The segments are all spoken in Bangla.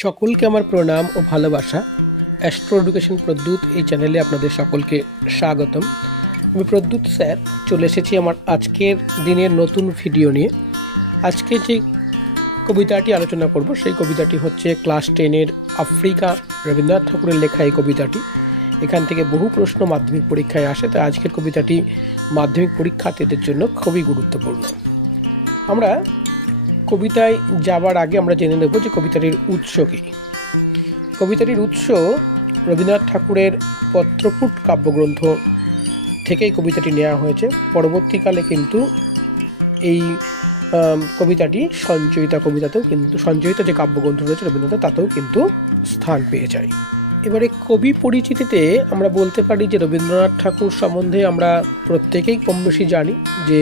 সকলকে আমার প্রণাম ও ভালোবাসা। অ্যাস্ট্রো এডুকেশন প্রদ্যুৎ এই চ্যানেলে আপনাদের সকলকে স্বাগতম। আমি প্রদ্যুৎ স্যার চলে এসেছি আমার আজকের দিনের নতুন ভিডিও নিয়ে। আজকে যে কবিতাটি আলোচনা করব সেই কবিতাটি হচ্ছে ক্লাস 10-এর আফ্রিকা, রবীন্দ্রনাথ ঠাকুরের লেখা এই কবিতাটি। এখান থেকে বহু প্রশ্ন মাধ্যমিক পরীক্ষায় আসে, তাই আজকের কবিতাটি মাধ্যমিক পরীক্ষার্থীদের জন্য খুবই গুরুত্বপূর্ণ। আমরা কবিতায় যাবার আগে আমরা জেনে নেব যে কবিতাটির উৎস কী। কবিতাটির উৎস রবীন্দ্রনাথ ঠাকুরের পত্রপুট কাব্যগ্রন্থ থেকেই কবিতাটি নেওয়া হয়েছে। পরবর্তীকালে কিন্তু এই কবিতাটি সঞ্চয়িতা কবিতাতেও কিন্তু সঞ্চয়িতা যে কাব্যগ্রন্থ রয়েছে রবীন্দ্রনাথ তাতেও কিন্তু স্থান পেয়ে যায়। এবারে কবি পরিচিতিতে আমরা বলতে পারি যে রবীন্দ্রনাথ ঠাকুর সম্বন্ধে আমরা প্রত্যেকেই কম বেশি জানি যে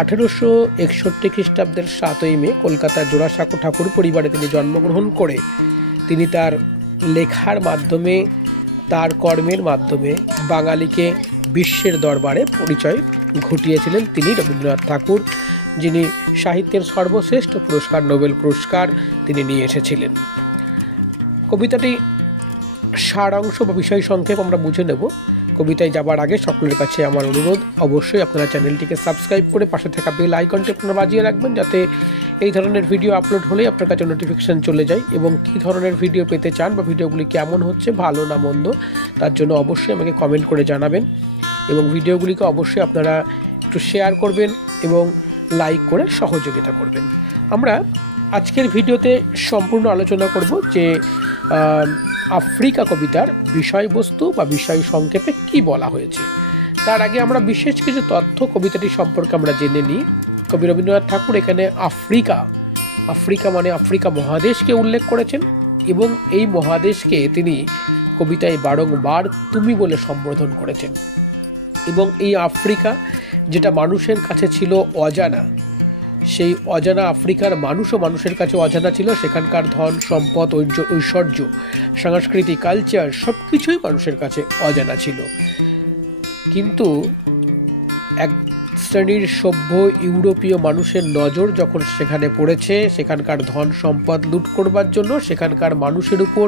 1861 খ্রিস্টাব্দের 7ই মে কলকাতার জোড়াসাঁকো ঠাকুর পরিবারে তিনি জন্মগ্রহণ করে তিনি তার লেখার মাধ্যমে, তার কর্মের মাধ্যমে বাঙালিকে বিশ্বের দরবারে পরিচয় ঘটিয়েছিলেন। তিনি রবীন্দ্রনাথ ঠাকুর, যিনি সাহিত্যের সর্বশ্রেষ্ঠ পুরস্কার নোবেল পুরস্কার তিনি নিয়ে এসেছিলেন। কবিতাটি সারাংশ বা বিষয় সংক্ষেপ আমরা বুঝে নেব। কবিতায় যাবার আগে সকলের কাছে আমার অনুরোধ, অবশ্যই আপনারা চ্যানেলটিকে সাবস্ক্রাইব করে পাশে থাকা বেল আইকনটি আপনারা বাজিয়ে রাখবেন, যাতে এই ধরনের ভিডিও আপলোড হলেই আপনার কাছে নোটিফিকেশান চলে যায়। এবং কী ধরনের ভিডিও পেতে চান বা ভিডিওগুলি কেমন হচ্ছে, ভালো না মন্দ, তার জন্য অবশ্যই আমাকে কমেন্ট করে জানাবেন। এবং ভিডিওগুলিকে অবশ্যই আপনারা একটু শেয়ার করবেন এবং লাইক করে সহযোগিতা করবেন। আমরা আজকের ভিডিওতে সম্পূর্ণ আলোচনা করব যে আফ্রিকা কবিতার বিষয়বস্তু বা বিষয় সংক্ষেপে কি বলা হয়েছে। তার আগে আমরা বিশেষ কিছু তথ্য কবিতাটি সম্পর্কে আমরা জেনে নিই। কবি রবীন্দ্রনাথ ঠাকুর এখানে আফ্রিকা মানে আফ্রিকা মহাদেশকে উল্লেখ করেছেন এবং এই মহাদেশকে তিনি কবিতায় বারংবার তুমি বলে সম্বোধন করেছেন। এবং এই আফ্রিকা যেটা মানুষের কাছে ছিল অজানা, সেই অজানা আফ্রিকার মানুষও মানুষের কাছে অজানা ছিল। সেখানকার ধন সম্পদ, ঐশ্বর্য, সংস্কৃতি, কালচার সব কিছুই মানুষের কাছে অজানা ছিল। কিন্তু এক শ্রেণীর সভ্য ইউরোপীয় মানুষের নজর যখন সেখানে পড়েছে, সেখানকার ধন সম্পদ লুট করবার জন্য, সেখানকার মানুষের উপর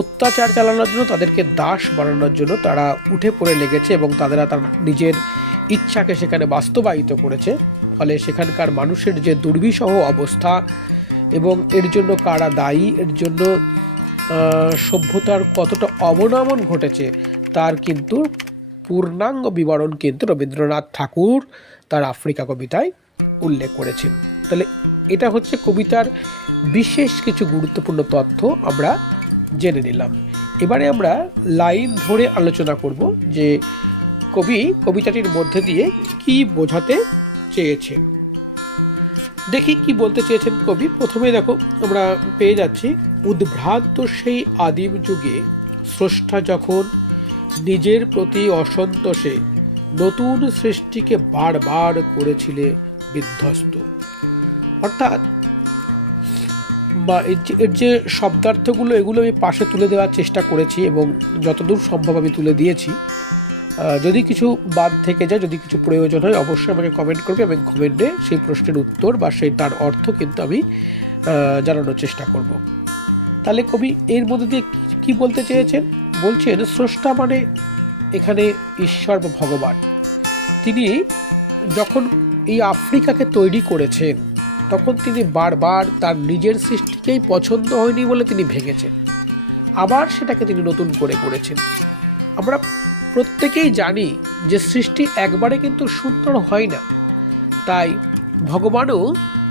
অত্যাচার চালানোর জন্য, তাদেরকে দাস বানানোর জন্য তারা উঠে পড়ে লেগেছে এবং তারা তার নিজের ইচ্ছাকে সেখানে বাস্তবায়িত করেছে। ফলে সেখানকার মানুষের যে দুর্বিষহ অবস্থা এবং এর জন্য কারা দায়ী, এর জন্য সভ্যতার কতটা অবনমন ঘটেছে তার কিন্তু পূর্ণাঙ্গ বিবরণ কিন্তু রবীন্দ্রনাথ ঠাকুর তার আফ্রিকা কবিতায় উল্লেখ করেছেন। তাহলে এটা হচ্ছে কবিতার বিশেষ কিছু গুরুত্বপূর্ণ তথ্য আমরা জেনে নিলাম। এবারে আমরা লাইন ধরে আলোচনা করব যে কবি কবিতাটির মধ্যে দিয়ে কি বোঝাতে চেয়েছেন। দেখি কি বলতে চেয়েছেন কবি। প্রথমে দেখো আমরা পেয়ে যাচ্ছি, উদ্ভ্রান্ত সেই আদিম যুগে স্রষ্টা যখন নিজের প্রতি অসন্তোষে নতুন সৃষ্টিকে বারবার করেছিলে বিধ্বস্ত। অর্থাৎ এর যে শব্দার্থগুলো এগুলো আমি পাশে তুলে দেওয়ার চেষ্টা করেছি এবং যতদূর সম্ভব আমি তুলে দিয়েছি। যদি কিছু বাদ থেকে যায়, যদি কিছু প্রয়োজন হয়, অবশ্যই আমাকে কমেন্ট করবে এবং কমেন্টে সেই প্রশ্নের উত্তর বা সেই তার অর্থ কিন্তু আমি জানানোর চেষ্টা করব। তাহলে কবি এর মধ্যে দিয়ে কি বলতে চেয়েছেন? বলছেন স্রষ্টা মানে এখানে ঈশ্বর বা ভগবান। তিনি যখন এই আফ্রিকাকে তৈরি করেছেন তখন তিনি বারবার তার নিজের সৃষ্টিকেই পছন্দ হয়নি বলে তিনি ভেঙেছেন, আবার সেটাকে তিনি নতুন করে গড়েছেন। আমরা প্রত্যেকেই জানি যে সৃষ্টি একবারে কিন্তু সুন্দর হয় না, তাই ভগবানও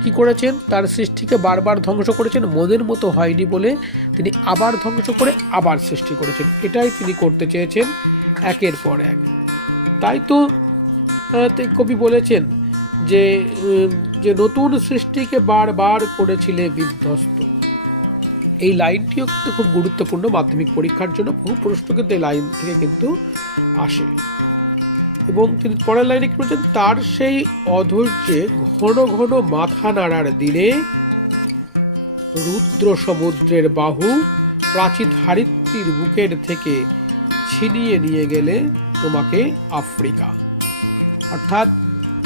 কি করেছেন, তার সৃষ্টিকে বারবার ধ্বংস করেছেন। মনের মতো হয়নি বলে তিনি আবার ধ্বংস করে আবার সৃষ্টি করেছেন। এটাই তিনি করতে চেয়েছেন একের পর এক। তাই তো কবি বলেছেন যে নতুন সৃষ্টিকে বারবার করেছিলে বিধ্বস্ত। এই লাইনটিও কিন্তু খুব গুরুত্বপূর্ণ মাধ্যমিক পরীক্ষার জন্য। বহু প্রশ্ন কিন্তু এই লাইন থেকে কিন্তু আসে। এবং তিনি পরের লাইনে কি বলছেন, তার সেই অধৈর্যে ঘন ঘন মাথা নাড়ার দিনে রুদ্র সমুদ্রের বাহু প্রাচীধারিত্রীর বুকের থেকে ছিনিয়ে নিয়ে গেলে তোমাকে আফ্রিকা। অর্থাৎ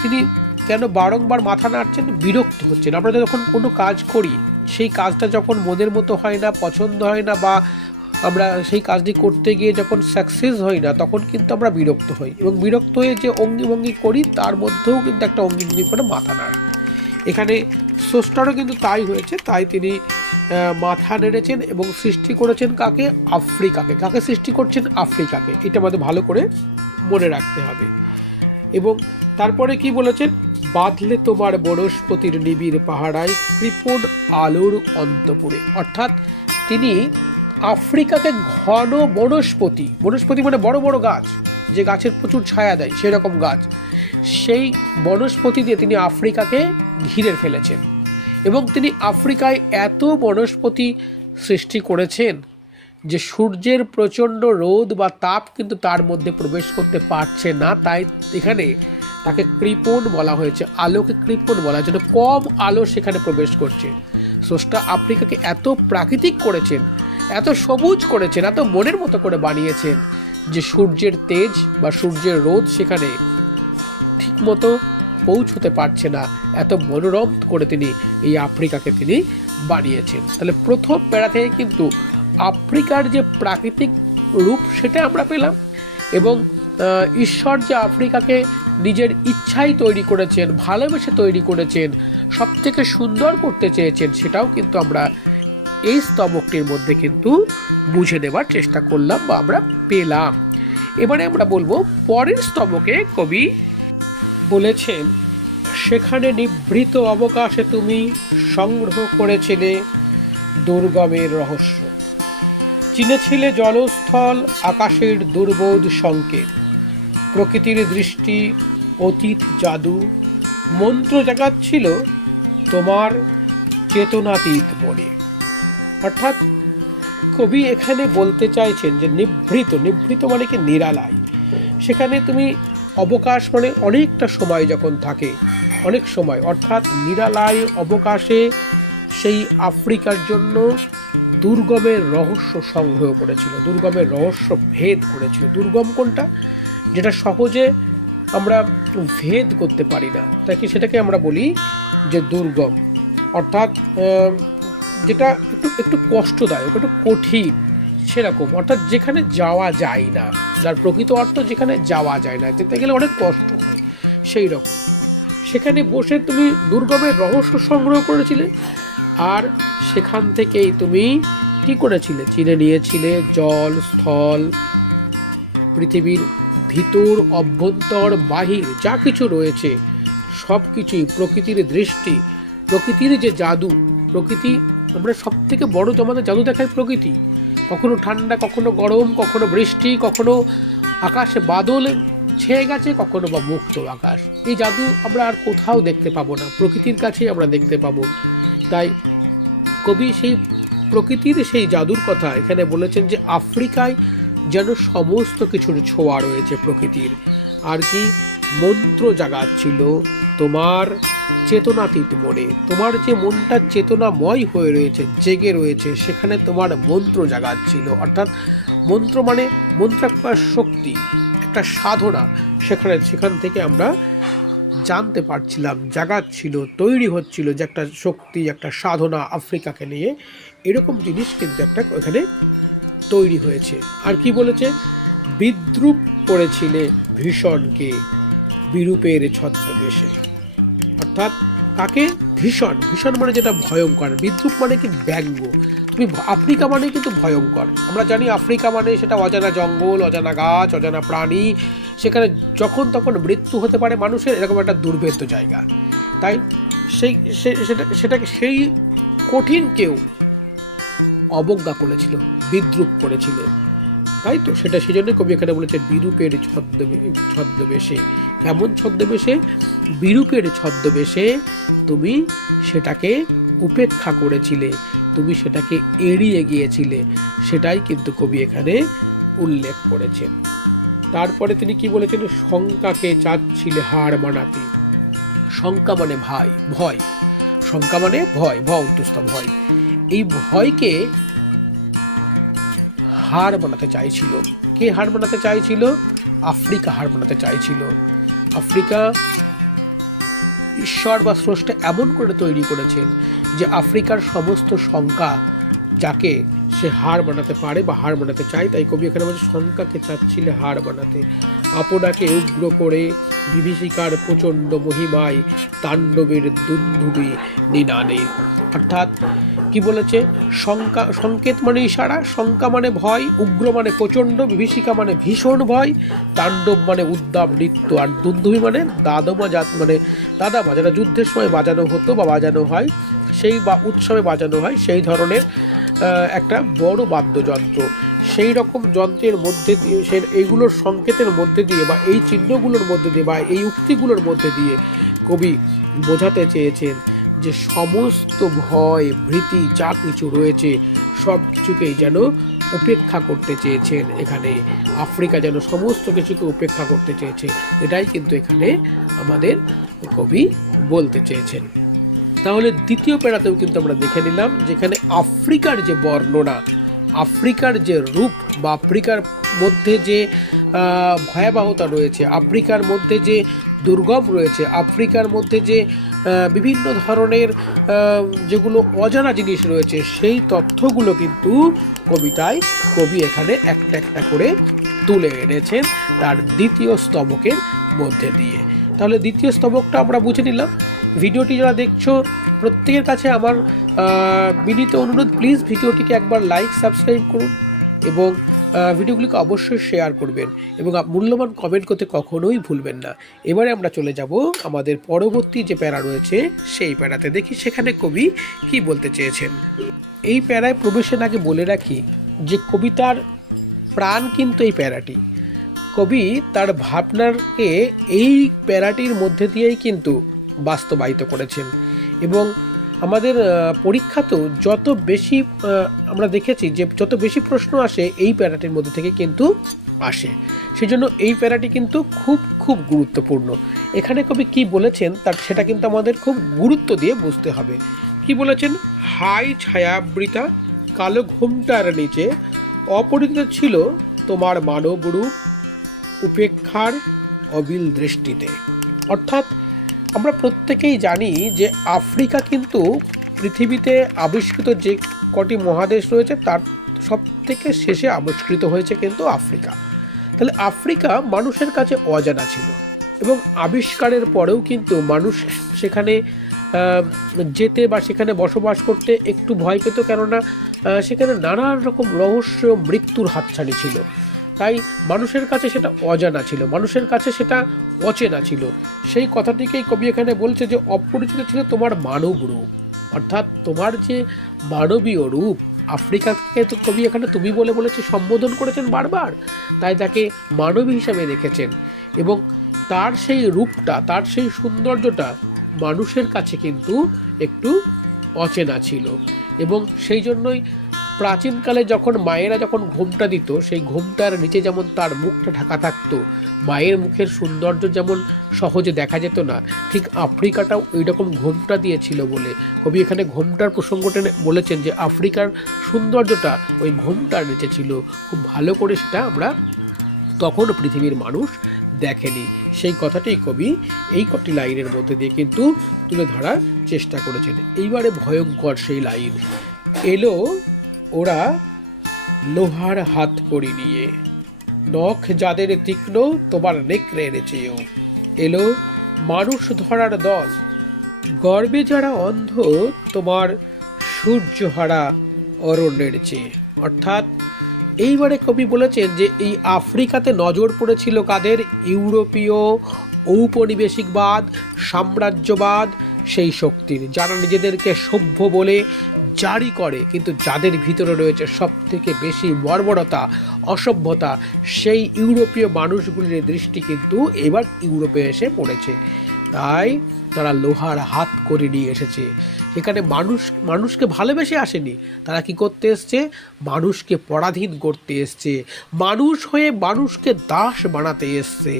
তিনি কেন বারংবার মাথা নাড়ছেন, বিরক্ত হচ্ছেন। আমরা যখন কোনো কাজ করি সেই কাজটা যখন মনের মতো হয় না, পছন্দ হয় না, বা আমরা সেই কাজটি করতে গিয়ে যখন সাকসেস হই না, তখন কিন্তু আমরা বিরক্ত হই, এবং বিরক্ত হয়ে যে অঙ্গিভঙ্গি করি তার মধ্যেও কিন্তু একটা অঙ্গিভঙ্গি করে মাথা নাড়া। এখানে স্রষ্টারও কিন্তু তাই হয়েছে, তাই তিনি মাথা নেড়েছেন এবং সৃষ্টি করেছেন কাকে? আফ্রিকাকে। কাকে সৃষ্টি করছেন? আফ্রিকাকে। এটা আমাদের ভালো করে মনে রাখতে হবে। এবং তারপরে কি বলেছেন? বাঁধলে তোমার বনস্পতির নিবিড় পাহাড়ায় কৃপণ আলোর অন্তপুরে। অর্থাৎ তিনি আফ্রিকাকে ঘন বনস্পতি, বনস্পতি মানে বড় বড় গাছ, যে গাছের প্রচুর ছায়া দেয় সেরকম গাছ, সেই বনস্পতি দিয়ে তিনি আফ্রিকাকে ঘিরে ফেলেছেন। এবং তিনি আফ্রিকায় এত বনস্পতি সৃষ্টি করেছেন যে সূর্যের প্রচণ্ড রোদ বা তাপ কিন্তু তার মধ্যে প্রবেশ করতে পারছে না। তাই এখানে তাকে কৃপণ বলা হয়েছে, আলোকে কৃপণ বলা হয়, যেন কম আলো সেখানে প্রবেশ করছে। স্রষ্টা আফ্রিকাকে এত প্রাকৃতিক করেছেন, এত সবুজ করেছেন, এত মনের মতো করে বানিয়েছেন যে সূর্যের তেজ বা সূর্যের রোদ সেখানে ঠিকমতো পৌঁছতে পারছে না। এত মনোরম করে তিনি এই আফ্রিকাকে তিনি বানিয়েছেন। তাহলে প্রথম বেড়া থেকে কিন্তু আফ্রিকার যে প্রাকৃতিক রূপ সেটা আমরা পেলাম, এবং ঈশ্বর যে আফ্রিকাকে নিজের ইচ্ছাই তৈরি করেছেন, ভালোবেসে তৈরি করেছেন, সব থেকে সুন্দর করতে চেয়েছেন, সেটাও কিন্তু আমরা এই স্তবকটির মধ্যে কিন্তু বুঝে নেবার চেষ্টা করলাম বা আমরা পেলাম। এবারে আমরা বলবো পরের স্তবকে কবি বলেছেন, সেখানে নিভৃত অবকাশে তুমি সংগ্রহ করেছিলে দুর্গমের রহস্য, চিনেছিলে জলস্থল আকাশের দুর্বোধ সংকেত, প্রকৃতির দৃষ্টি অতীত জাদু, মন্ত্র জাগাচ্ছিল তোমার চেতনাতীত মনে। অর্থাৎ কবি এখানে বলতে চাইছেন যে নিভৃত মানে কি? নিরালায়। সেখানে তুমি অবকাশ মানে অনেকটা সময় যখন থাকে, অনেক সময়, অর্থাৎ নিরালায় অবকাশে সেই আফ্রিকার জন্য দুর্গমের রহস্য সংগ্রহ করেছিল, দুর্গমের রহস্য ভেদ করেছিল। দুর্গম কোনটা? যেটা সহজে আমরা ভেদ করতে পারি না, তাকে সেটাকে আমরা বলি যে দুর্গম। অর্থাৎ যেটা একটু কষ্টদায়ক, একটু কঠিন সেরকম, অর্থাৎ যেখানে যাওয়া যায় না, যার প্রকৃত অর্থ যেখানে যাওয়া যায় না, যেতে গেলে অনেক কষ্ট হয়, সেই রকম। সেখানে বসে তুমি দুর্গমের রহস্য সংগ্রহ করেছিলে, আর সেখান থেকেই তুমি কী করেছিলে? চিনে নিয়েছিলে জল, স্থল, পৃথিবীর ভিতর, অভ্যন্তর, বাহির যা কিছু রয়েছে সব কিছুই, প্রকৃতির দৃষ্টি, প্রকৃতির যে জাদু। প্রকৃতি, আমরা সব থেকে বড় আমাদের জাদু দেখায় প্রকৃতি। কখনো ঠান্ডা, কখনো গরম, কখনো বৃষ্টি, কখনো আকাশে বাদল ছেয়ে গেছে, কখনো বা মুক্ত আকাশ। এই জাদু আমরা আর কোথাও দেখতে পাবো না, প্রকৃতির কাছেই আমরা দেখতে পাবো। তাই কবি সেই প্রকৃতির সেই জাদুর কথা এখানে বলেছেন যে আফ্রিকায় যেন সমস্ত কিছুর ছোঁয়া রয়েছে প্রকৃতির। আর কি? মন্ত্র জাগাচ্ছিল তোমার চেতনাতীত মনে। তোমার যে মনটা চেতনাময় হয়ে রয়েছে, জেগে রয়েছে, সেখানে তোমার মন্ত্র জাগাচ্ছিল। অর্থাৎ মন্ত্র মানে মন্ত্র একটা শক্তি, একটা সাধনা। সেখান থেকে আমরা জানতে পারছিলাম, জাগাচ্ছিল, তৈরি হচ্ছিল যে একটা শক্তি, একটা সাধনা আফ্রিকাকে নিয়ে। এরকম জিনিস কিন্তু একটা এখানে তৈরি হয়েছে। আর কি বলেছে? বিদ্রুপ করেছিলে ভীষণকে বিরূপের ছদ্মবেশে। অর্থাৎ কাকে? ভীষণ। ভীষণ মানে যেটা ভয়ঙ্কর, বিদ্রুপ মানে কি? ব্যঙ্গ। তুমি আফ্রিকা মানে কিন্তু ভয়ঙ্কর। আমরা জানি আফ্রিকা মানে সেটা অজানা জঙ্গল, অজানা গাছ, অজানা প্রাণী, সেখানে যখন তখন মৃত্যু হতে পারে মানুষের, এরকম একটা দুর্ভেদ্য জায়গা। তাই সেটাকে সেই কঠিন কেউ অবজ্ঞা করেছিল, বিদ্রুপ করেছিল, তাই তো। সেটা সেই জন্য কবি এখানে বলেছে বিরূপের ছদ্মবেশে। কেমন ছদ্মবেশে? বিরূপের ছদ্মবেশে তুমি সেটাকে উপেক্ষা করেছিলে, তুমি সেটাকে এড়িয়ে গিয়েছিলে, সেটাই কিন্তু কবি এখানে উল্লেখ করেছেন। তারপরে তিনি কি বলেছেন? শঙ্কাকে চাচ্ছিলে হার মানাতে। শঙ্কা মানে ভয়, শঙ্কা মানে ভয়, অন্তস্থ ভয়। এই ভয়কে হার বানাতে চাইছিল। কে হার বানাতে চাইছিল? আফ্রিকা হার বানাতে চাইছিল। আফ্রিকা ঈশ্বর বা স্রষ্টা এমন করে তৈরি করেছেন যে আফ্রিকার সমস্ত শঙ্কা যাকে সে হার বানাতে পারে বা হার বানাতে চায়, তাই কবি এখানে বলছে শঙ্কাকে চাচ্ছিলে হার বানাতে, আপনাকে উগ্র করে বিভীষিকার প্রচণ্ড মহিমায় তাণ্ডবের দুন্দুবি নিনানে। অর্থাৎ কি বলেছে, শঙ্কা, সংকেত মানে ইশারা, শঙ্কা মানে ভয়, উগ্র মানে প্রচণ্ড, বিভীষিকা মানে ভীষণ ভয়, তাণ্ডব মানে উদ্দাম নৃত্য, আর দুন্দুবি মানে দাদমা মানে দাদামা, যেটা যুদ্ধের সময় বাজানো হতো বা বাজানো হয়, সেই বা উৎসবে বাজানো হয় সেই ধরনের একটা বড় বাদ্যযন্ত্র। সেই রকম যন্ত্রের মধ্যে দিয়ে এইগুলোর সংকেতের মধ্যে দিয়ে বা এই চিহ্নগুলোর মধ্যে দিয়ে বা এই উক্তিগুলোর মধ্যে দিয়ে কবি বোঝাতে চেয়েছেন যে সমস্ত ভয় ভীতি যা কিছু রয়েছে সব কিছুকেই যেন উপেক্ষা করতে চেয়েছেন। এখানে আফ্রিকা যেন সমস্ত কিছুকে উপেক্ষা করতে চেয়েছে, এটাই কিন্তু এখানে আমাদের কবি বলতে চেয়েছেন। তাহলে দ্বিতীয় প্যারাতেও কিন্তু আমরা দেখে নিলাম যেখানে আফ্রিকার যে বর্ণনা, আফ্রিকার যে রূপ বা আফ্রিকার মধ্যে যে ভয়াবহতা রয়েছে, আফ্রিকার মধ্যে যে দুর্গম রয়েছে, আফ্রিকার মধ্যে যে বিভিন্ন ধরনের যেগুলো অজানা জিনিস রয়েছে, সেই তথ্যগুলো কিন্তু কবিতায় কবি এখানে একটা একটা করে তুলে এনেছেন তার দ্বিতীয় স্তবকের মধ্যে দিয়ে। তাহলে দ্বিতীয় স্তবকটা আমরা বুঝে নিলাম। ভিডিওটি যারা দেখছো প্রত্যেকের কাছে আমার বিনীত অনুরোধ, প্লিজ ভিডিওটিকে একবার লাইক সাবস্ক্রাইব করুন এবং ভিডিওগুলিকে অবশ্যই শেয়ার করবেন এবং মূল্যবান কমেন্ট করতে কখনোই ভুলবেন না। এবারে আমরা চলে যাব আমাদের পরবর্তী যে প্যারা রয়েছে সেই প্যারাতে, দেখি সেখানে কবি কি বলতে চেয়েছেন। এই প্যারায় প্রবেশের আগে বলে রাখি যে কবিতার প্রাণ কিন্তু এই প্যারাটি। কবি তার ভাবনাকে এই প্যারাটির মধ্যে দিয়েই কিন্তু বাস্তবায়িত করেছেন এবং আমাদের পরীক্ষাতেও যত বেশি আমরা দেখেছি যে যত বেশি প্রশ্ন আসে এই প্যারাটির মধ্যে থেকে কিন্তু আসে, সেজন্য এই প্যারাটি কিন্তু খুব খুব গুরুত্বপূর্ণ। এখানে কবি কি বলেছেন তার সেটা কিন্তু আমাদের খুব গুরুত্ব দিয়ে বুঝতে হবে। কি বলেছেন, হাই ছায়াবৃতা কালো ঘোমটার নিচে অপরিচিত ছিল তোমার মানব রূপ উপেক্ষার অবিল দৃষ্টিতে। অর্থাৎ আমরা প্রত্যেকেই জানি যে আফ্রিকা কিন্তু পৃথিবীতে আবিষ্কৃত যে কটি মহাদেশ রয়েছে তার সব থেকে শেষে আবিষ্কৃত হয়েছে কিন্তু আফ্রিকা। তাহলে আফ্রিকা মানুষের কাছে অজানা ছিল এবং আবিষ্কারের পরেও কিন্তু মানুষ সেখানে যেতে বা সেখানে বসবাস করতে একটু ভয় পেত, কেননা সেখানে নানান রকম রহস্য মৃত্যুর হাতছানি ছিল। তাই মানুষের কাছে সেটা অজানা ছিল, মানুষের কাছে সেটা অচেনা ছিল। সেই কথাটিকেই কবি এখানে বলছে যে অপরিচিত ছিল তোমার মানব রূপ, অর্থাৎ তোমার যে মানবীয় রূপ। আফ্রিকাকে তো কবি এখানে তুমি বলে বলেছে, সম্বোধন করেছেন বারবার, তাই তাকে মানবী হিসাবে দেখেছেন এবং তার সেই রূপটা, তার সেই সৌন্দর্যটা মানুষের কাছে কিন্তু একটু অচেনা ছিল এবং সেই জন্যই প্রাচীনকালে যখন মায়েরা যখন ঘোমটা দিত, সেই ঘোমটার নিচে যেমন তার মুখটা ঢাকা থাকতো, মায়ের মুখের সৌন্দর্য যেমন সহজে দেখা যেত না, ঠিক আফ্রিকাটাও ওই রকম ঘোমটা দিয়েছিল বলে কবি এখানে ঘোমটার প্রসঙ্গটা বলেছেন যে আফ্রিকার সৌন্দর্যটা ওই ঘোমটার নিচে ছিল। খুব ভালো করে সেটা আমরা তখন পৃথিবীর মানুষ দেখেনি। সেই কথাটাই কবি এই কটি লাইনের মধ্যে দিয়ে কিন্তু তুলে ধরার চেষ্টা করেছেন। এইবারে ভয়ঙ্কর সেই লাইন, এলো ওরা লোহার হাত করি নিয়ে, নখ যাদের তীক্ষ্ণ তোমার নেকড়ে এনেছেও, এলো মানুষ ধরার দল, গর্বে যারা অন্ধ তোমার সূর্যহারা অরণ্যের চেয়ে। অর্থাৎ এইবারে কবি বলেছেন যে এই আফ্রিকাতে নজর পড়েছিল কাদের, ইউরোপীয় ঔপনিবেশিকবাদ, সাম্রাজ্যবাদ, সেই শক্তির যারা নিজেদেরকে সভ্য বলে জারি করে, কিন্তু যাদের ভিতরে রয়েছে সব থেকে বেশি বর্বরতা, অসভ্যতা, সেই ইউরোপীয় মানুষগুলির দৃষ্টি কিন্তু এবার ইউরোপে এসে পড়েছে। তাই তারা লোহার হাত করে নিয়ে এসেছে। এখানে মানুষকে ভালোবেসে আসেনি, তারা কি করতে এসছে, মানুষকে পরাধীন করতে এসছে, মানুষ হয়ে মানুষকে দাস বানাতে এসছে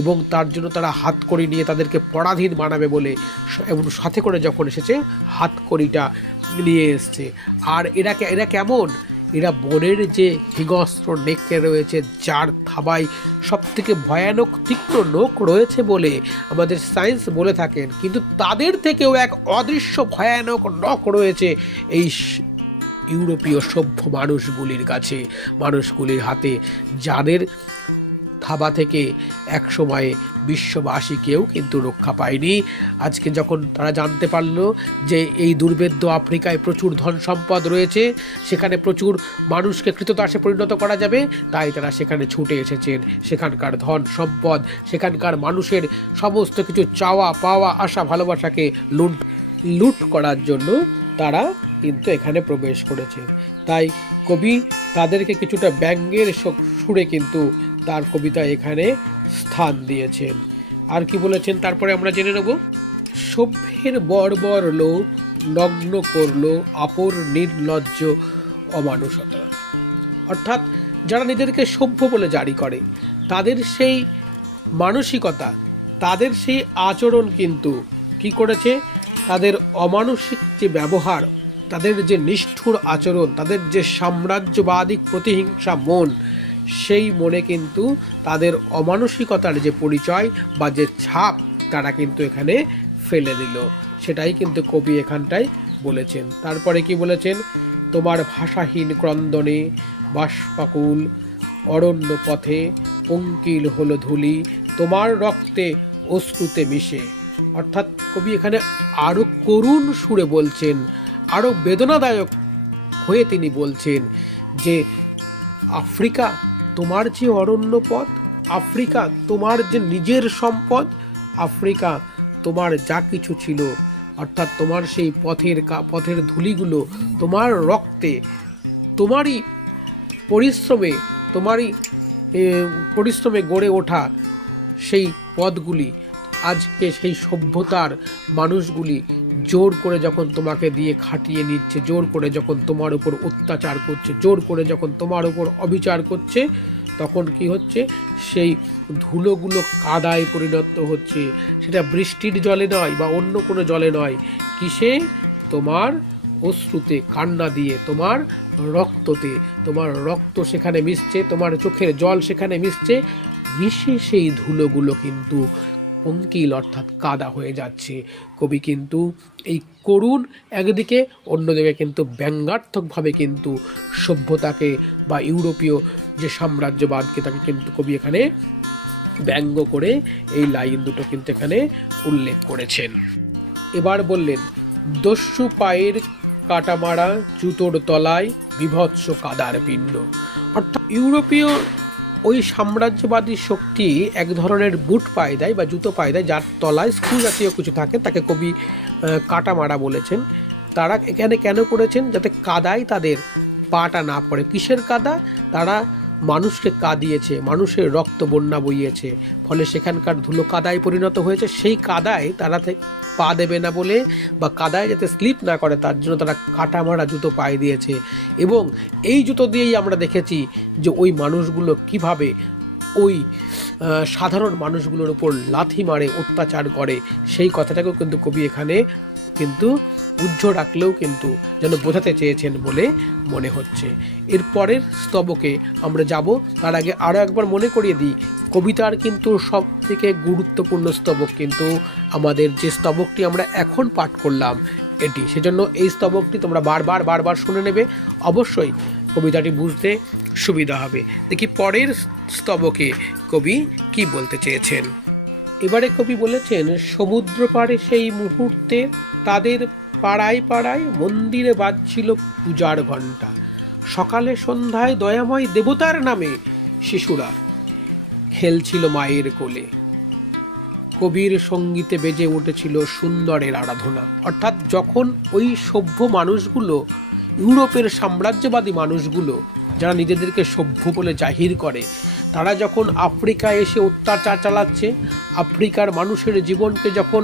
এবং তার জন্য তারা হাত কড়ি নিয়ে তাদেরকে পরাধীন বানাবে বলে এবং সাথে করে যখন এসেছে হাত কড়িটা নিয়ে এসছে। আর এরা কেমন, এরা বনের যে হিংস্র নেকড়ে রয়েছে, যার থাবায় সবথেকে ভয়ানক তীক্ষ্ণ নখ রয়েছে বলে আমাদের সায়েন্স বলে থাকেন, কিন্তু তাদের থেকেও এক অদৃশ্য ভয়ানক নখ রয়েছে এই ইউরোপীয় সভ্য মানুষগুলির হাতে, যাদের থাবা থেকে এক সময়ে বিশ্ববাসী কেউ কিন্তু রক্ষা পায়নি। আজকে যখন তারা জানতে পারলো যে এই দুর্ভেদ্য আফ্রিকায় প্রচুর ধন সম্পদ রয়েছে, সেখানে প্রচুর মানুষকে কৃতদাসে পরিণত করা যাবে, তাই তারা সেখানে ছুটে এসেছেন। সেখানকার ধন সম্পদ, সেখানকার মানুষের সমস্ত কিছু চাওয়া পাওয়া আশা ভালোবাসাকে লুট করার জন্য তারা কিন্তু এখানে প্রবেশ করেছেন। তাই কবি তাদেরকে কিছুটা ব্যঙ্গের সুরে কিন্তু তার কবিতা এখানে স্থান দিয়েছেন। আর কি বলেছেন তারপরে আমরা জেনে নেব। সভ্যের বর্বর লোভ নগ্ন করলো আপর নির্লজ্জ অমানুষতা। অর্থাৎ যারা নিজেদেরকে সভ্য বলে জারি করে, তাদের সেই মানসিকতা, তাদের সেই আচরণ কিন্তু কি করেছে, তাদের অমানসিক যে ব্যবহার, তাদের যে নিষ্ঠুর আচরণ, তাদের যে সাম্রাজ্যবাদী প্রতিহিংসা মন, সেই মনে কিন্তু তাদের অমানসিকতার যে পরিচয় বা যে ছাপ তারা কিন্তু এখানে ফেলে দিল, সেটাই কিন্তু কবি এখানটায় বলেছেন। তারপরে কি বলেছেন, তোমার ভাষাহীন ক্রন্দনে বাষ্পাকুল অরণ্য পথে পঙ্কিল হলো ধূলি তোমার রক্তে অশ্রুতে মিশে। অর্থাৎ কবি এখানে আরও করুণ সুরে বলছেন, আরও বেদনাদায়ক হয়ে তিনি বলছেন যে আফ্রিকা তোমার যে অরণ্য পথ, আফ্রিকা তোমার যে নিজের সম্পদ, আফ্রিকা তোমার যা কিছু ছিল, অর্থাৎ তোমার সেই পথের ধূলিগুলো তোমার রক্তে, তোমারই পরিশ্রমে গড়ে ওঠা সেই পথগুলি আজকে সেই সভ্যতার মানুষগুলি জোর করে যখন তোমাকে দিয়ে খাটিয়ে নিচ্ছে, জোর করে যখন তোমার উপর অত্যাচার করছে, জোর করে যখন তোমার উপর অবিচার করছে, তখন কি হচ্ছে, সেই ধুলোগুলো কাদায় পরিণত হচ্ছে। সেটা বৃষ্টির জলে নয় বা অন্য কোনো জলে নয়, কিসে, তোমার অশ্রুতে, কান্না দিয়ে, তোমার রক্ততে, তোমার রক্ত সেখানে মিশছে, তোমার চোখের জল সেখানে মিশছে, মিশে সেই ধুলোগুলো কিন্তু পঙ্কিল অর্থাৎ কাদা হয়ে যাচ্ছে। কবি কিন্তু এই করুণ একদিকে, অন্যদিকে কিন্তু ব্যঙ্গাত্মকভাবে কিন্তু সভ্যতাকে বা ইউরোপীয় যে সাম্রাজ্যবাদকে তাকে কিন্তু কবি এখানে ব্যঙ্গ করে এই লাইন দুটো কিন্তু এখানে উল্লেখ করেছেন। এবার বললেন, দস্যু পায়ের কাটামারা জুতোর তলায় বিভৎস কাদার পিণ্ড। অর্থাৎ ইউরোপীয় ওই সাম্রাজ্যবাদী শক্তি এক ধরনের বুট পায়ে দেয় বা জুতো পায়ে দেয়, যার তলায় স্ক্রু জাতীয় কিছু থাকে, তাকে কবি কাটামারা বলেছেন। তারা এখানে কেন করেছেন, যাতে কাদায় তাদের পাটা না পড়ে। কিসের কাদা? তারা মানুষকে কাঁদিয়েছে, মানুষের রক্ত বন্যা বইয়েছে, ফলে সেখানকার ধুলো কাদায় পরিণত হয়েছে। সেই কাদায় তারা পা দেবে না বলে বা কাদায় যাতে স্লিপ না করে তার জন্য তারা কাটামারা জুতো পায়ে দিয়েছে। এবং এই জুতো দিয়েই আমরা দেখেছি যে ওই মানুষগুলো কিভাবে ওই সাধারণ মানুষগুলোর উপর লাথি মারে, অত্যাচার করে, সেই কথাটাকেও কিন্তু কবি এখানে কিন্তু উজ্জ্বল রাখলেও কিন্তু যেন বোঝাতে চেয়েছেন বলে মনে হচ্ছে। এর পরের স্তবকে আমরা যাব, তার আগে আরও একবার মনে করিয়ে দিই, কবিতার কিন্তু সব থেকে গুরুত্বপূর্ণ স্তবক কিন্তু আমাদের যে স্তবকটি আমরা এখন পাঠ করলাম এটি। সেজন্য এই স্তবকটি তোমরা বারবার শুনে নেবে, অবশ্যই কবিতাটি বুঝতে সুবিধা হবে। দেখি পরের স্তবকে কবি কি বলতে চেয়েছেন। এবারে কবি বলেছেন, সমুদ্র পাড়ে সেই মুহূর্তে তাদের পাড়ায় পাড়ায় মন্দিরে বাজছিল পূজার ঘণ্টা, সকালে সন্ধ্যায় দয়াময় দেবতার নামে শিশুরা খেলছিল মায়ের কোলে, কবির সঙ্গীতে বেজে উঠেছিল সুন্দরের আরাধনা। অর্থাৎ যখন ওই সভ্য মানুষগুলো, ইউরোপের সাম্রাজ্যবাদী মানুষগুলো, যারা নিজেদেরকে সভ্য বলে জাহির করে, তারা যখন আফ্রিকায় এসে অত্যাচার চালাচ্ছে, আফ্রিকার মানুষের জীবনকে যখন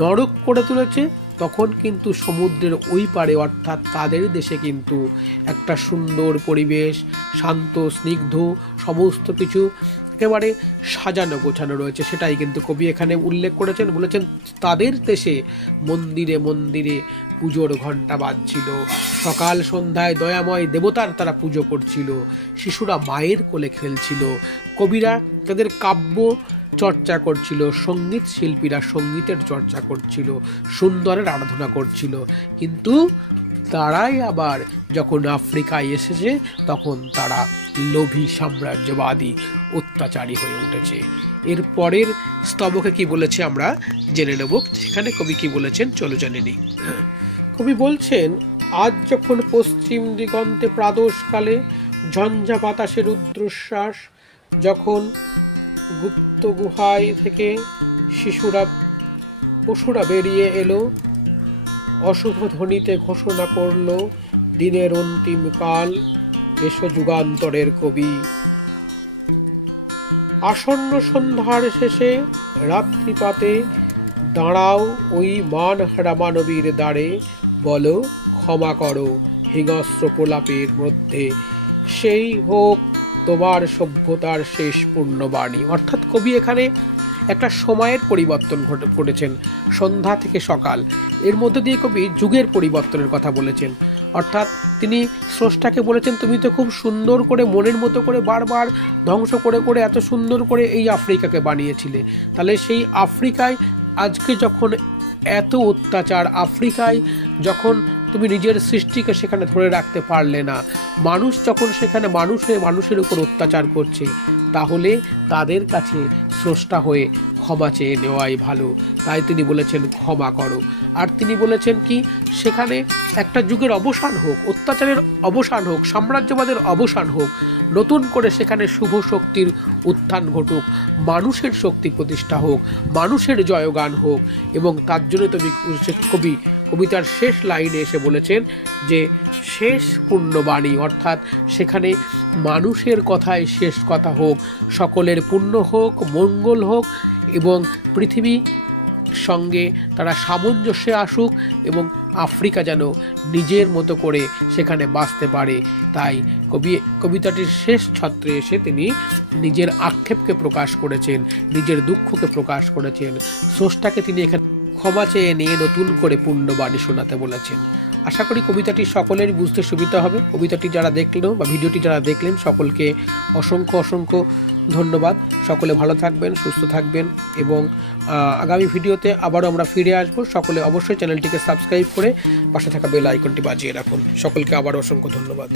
নরক করে তুলেছে, তখন কিন্তু সমুদ্রের ওই পারে অর্থাৎ তাদের দেশে কিন্তু একটা সুন্দর পরিবেশ, শান্ত স্নিগ্ধ সমস্ত কিছু একেবারে সাজানো গোছানো রয়েছে। সেটাই কিন্তু কবি এখানে উল্লেখ করেছেন, বলেছেন তাদের দেশে মন্দিরে মন্দিরে পুজোর ঘণ্টা বাজছিল, সকাল সন্ধ্যায় দয়াময় দেবতার তারা পুজো করছিল, শিশুরা মায়ের কোলে খেলছিল, কবিরা তাদের কাব্য চর্চা করছিল, সঙ্গীত শিল্পীরা সঙ্গীতের চর্চা করছিল, সুন্দরের আরাধনা করছিল। কিন্তু তারাই আবার যখন আফ্রিকায় এসেছে তখন তারা লোভী সাম্রাজ্যবাদী অত্যাচারী হয়ে উঠেছে। এর পরের স্তবকে কি বলেছে আমরা জেনে নেব। সেখানে কবি কি বলেছেন চলো জেনে নিই। কবি বলছেন, আজ যখন পশ্চিম দিগন্তে প্রাদোষকালে ঝঞ্ঝা বাতাসের রুদ্রশ্বাস, যখন গুপ্ত গুহায় থেকে পশুরা বেরিয়ে এলো, অশুভ ধ্বনিতে ঘোষণা করল দিনের অন্তিম কাল, এসো যুগান্তরের কবি। আসন্ন সন্ধ্যার শেষে রাত্রিপাতে দাঁড়াও ওই মানহারা মানবীর দ্বারে, বলো ক্ষমা করো হিংস্র প্রলাপের মধ্যে, সেই হোক তোমার সভ্যতার শেষ পূর্ণবাণী। অর্থাৎ কবি এখানে একটা সময়ের পরিবর্তন ঘটেছেন, সন্ধ্যা থেকে সকাল, এর মধ্যে দিয়ে কবি যুগের পরিবর্তনের কথা বলেছেন। অর্থাৎ তিনি স্রষ্টাকে বলেছেন, তুমি তো খুব সুন্দর করে মনের মতো করে বারবার ধ্বংস করে করে এত সুন্দর করে এই আফ্রিকাকে বানিয়েছিলে, তাহলে সেই আফ্রিকায় আজকে যখন এত অত্যাচার, আফ্রিকায় যখন তুমি নিজের সৃষ্টিকে সেখানে ধরে রাখতে পারলে না, মানুষ যখন সেখানে মানুষ হয়ে মানুষের উপর অত্যাচার করছে, তাহলে তাদের কাছে স্রষ্টা হয়ে ক্ষমা চেয়ে নেওয়াই ভালো। তাই তিনি বলেছেন ক্ষমা করো। আর তিনি বলেছেন কি, সেখানে একটা যুগের অবসান হোক, অত্যাচারের অবসান হোক, সাম্রাজ্যবাদের অবসান হোক, নতুন করে সেখানে শুভ শক্তির উত্থান ঘটুক, মানুষের শক্তি প্রতিষ্ঠা হোক, মানুষের জয়গান হোক। এবং তার জন্য কবিতার শেষ লাইনে এসে বলেছেন যে শেষ পূর্ণবাণী, অর্থাৎ সেখানে মানুষের কথায় শেষ কথা হোক, সকলের পুণ্য হোক, মঙ্গল হোক এবং পৃথিবী সঙ্গে তারা সামঞ্জস্যে আসুক এবং আফ্রিকা যেন নিজের মতো করে সেখানে বাঁচতে পারে। তাই কবিতাটির শেষ ছত্রে এসে তিনি নিজের আক্ষেপকে প্রকাশ করেছেন, নিজের দুঃখকে প্রকাশ করেছেন, স্রষ্টাকে তিনি এখানে ক্ষমা চেয়ে নিয়ে নতুন করে পুণ্যবাণী শোনাতে বলেছেন। আশা করি কবিতাটি সকলেরই বুঝতে সুবিধা হবে। কবিতাটি যারা দেখলেন বা ভিডিওটি যারা দেখলেন সকলকে অসংখ্য অসংখ্য ধন্যবাদ। সকলে ভালো থাকবেন, সুস্থ থাকবেন এবং আগামী ভিডিওতে আবারও আমরা ফিরে আসব। সকলে অবশ্যই চ্যানেলটিকে সাবস্ক্রাইব করে পাশে থাকা বেল আইকনটি বাজিয়ে রাখুন। সকলকে আবারও অসংখ্য ধন্যবাদ।